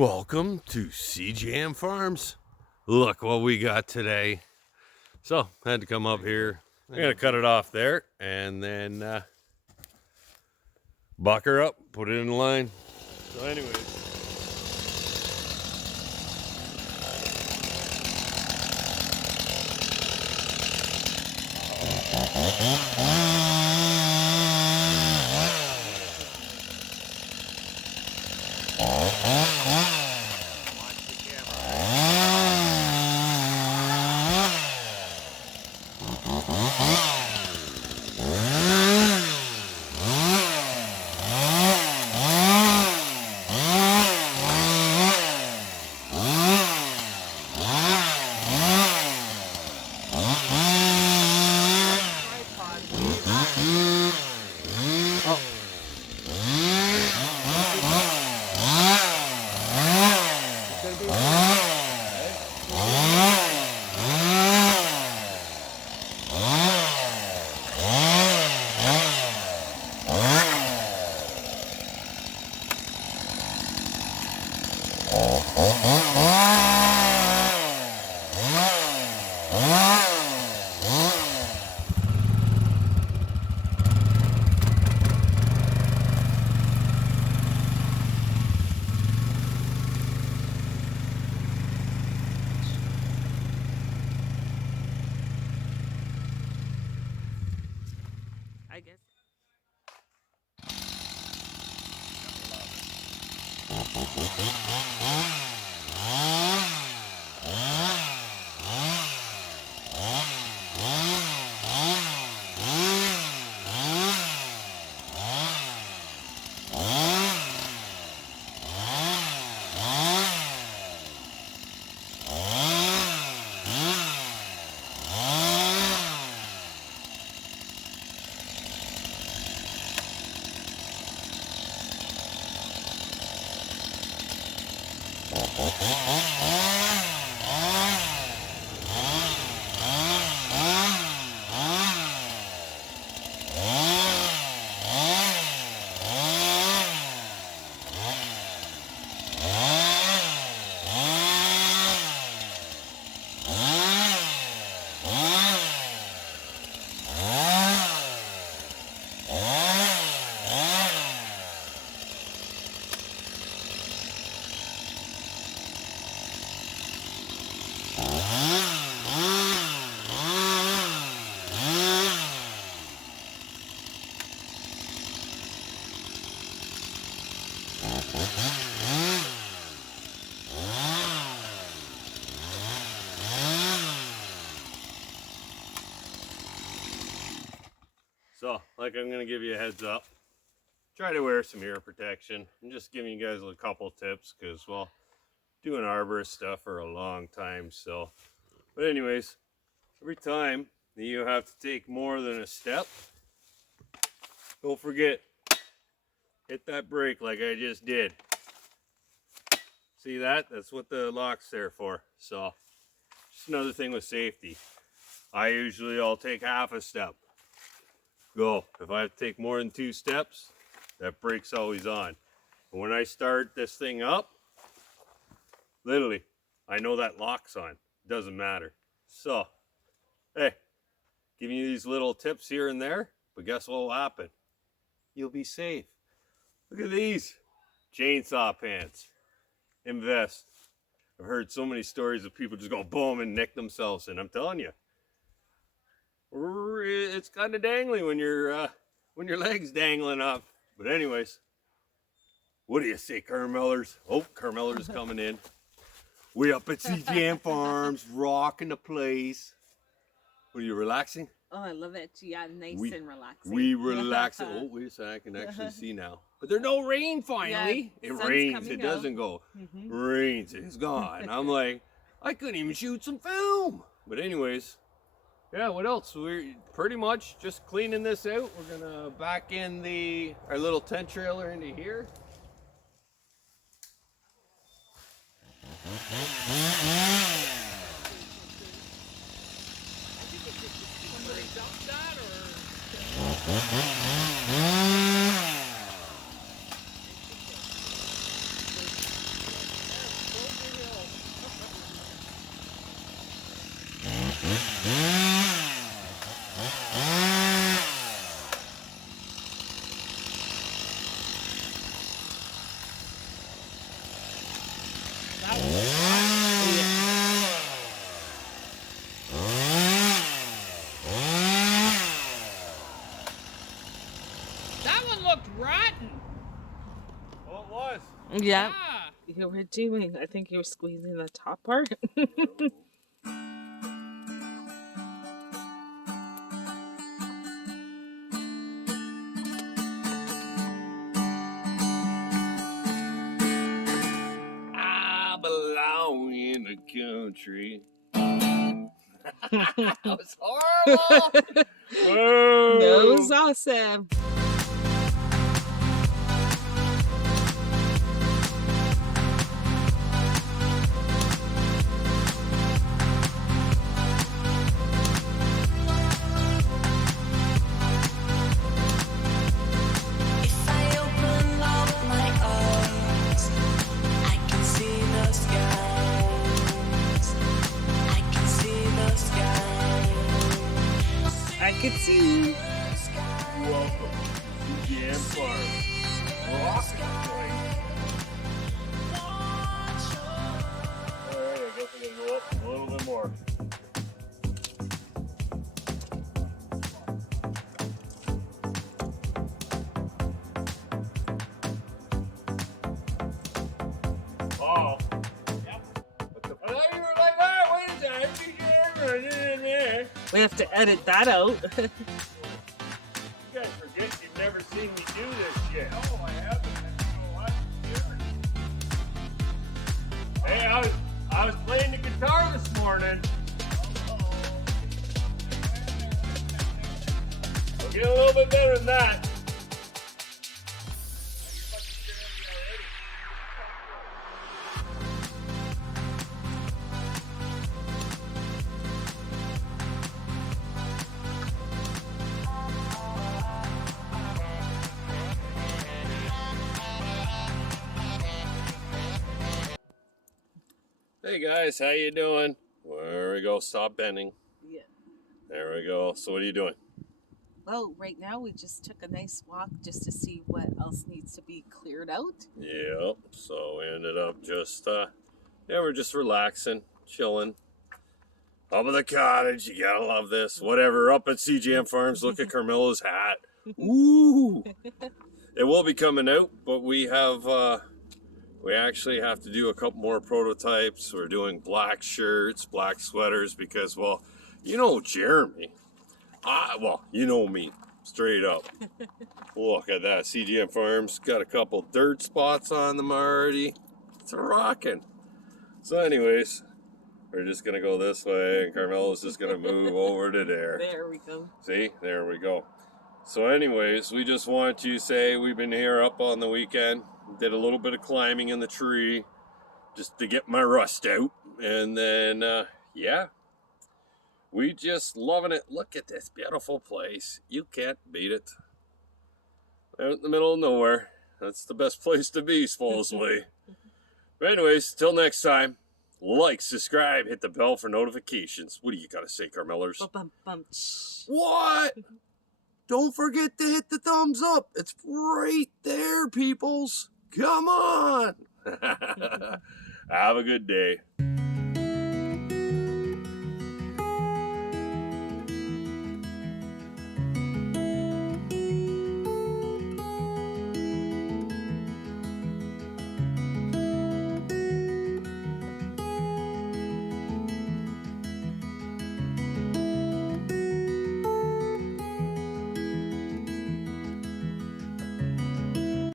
Welcome to CJM Farms. Look what we got today. So I had to come up here. I'm gonna cut it off there and then buck her up, put it in the line. So anyways. I guess. So, like, I'm gonna give you a heads up. Try to wear some ear protection. I'm just giving you guys a couple tips because, well, doing arborist stuff for a long time. So, but anyways, every time that you have to take more than a step, don't forget, hit that brake like I just did. See that? That's what the lock's there for. So, just another thing with safety. I'll take half a step. Go. If I have to take more than 2 steps, that brake's always on. And when I start this thing up, literally, I know that lock's on. It doesn't matter. So, hey, giving you these little tips here and there, but guess what will happen? You'll be safe. Look at these chainsaw pants. Invest. I've heard so many stories of people just go boom and nick themselves, and I'm telling you, it's kind of dangly when your leg's dangling up. But anyways, what do you say, Carmelers? Oh, Carmelers coming in. We up at CJM Farms, rocking the place. What are you, relaxing? Oh, I love it. Yeah, nice and relaxing. We relax. Oh, wait a second, I can actually see now. But there's no rain finally. Yeah, it rains, it doesn't go. Rains, it's gone. I'm like, I couldn't even shoot some film. But anyways, yeah, what else? We're pretty much just cleaning this out. We're gonna back in our little tent trailer into here. Somebody dumped that, or? rotten. Oh, it was. Yeah. Ah. You were doing. I think you were squeezing the top part. I belong in the country. That was horrible. That Whoa. was awesome. If I open up my eyes, I can see the skies. I can see the skies. I could see. Welcome to CJM Farms. Rocking place. Alright, I guess I'm gonna go up a little bit more. Oh. Yep. I thought you were like, oh, wait a second, CJM running in there. We have to edit that out. You guys forget you've never seen me do this yet. No, I haven't. Hey, I was playing the guitar this morning. I'll get a little bit better than that. Hey guys, how you doing? There we go, stop bending. Yeah. There we go. So what are you doing? Well, right now we just took a nice walk just to see what else needs to be cleared out. Yep, so we ended up just, we're just relaxing, chilling. Up at the cottage, you gotta love this. Whatever, up at CJM Farms, look at Carmilla's hat. Ooh! It will be coming out, but we have, we actually have to do a couple more prototypes. We're doing black shirts, black sweaters, because, well, you know Jeremy. Well, you know me, straight up. Look at that, CJM Farms got a couple dirt spots on them already. It's rocking. So anyways, we're just gonna go this way, and Carmela's just gonna move over to there. There we go. See, there we go. So anyways, we just want to say we've been here up on the weekend. Did a little bit of climbing in the tree just to get my rust out. And then, yeah, we just loving it. Look at this beautiful place. You can't beat it. Out in the middle of nowhere. That's the best place to be, supposedly. But anyways, till next time, like, subscribe, hit the bell for notifications. What do you got to say, Carmellers? Bum, bum, shh. What? Don't forget to hit the thumbs up. It's right there, peoples. Come on. Have a good day.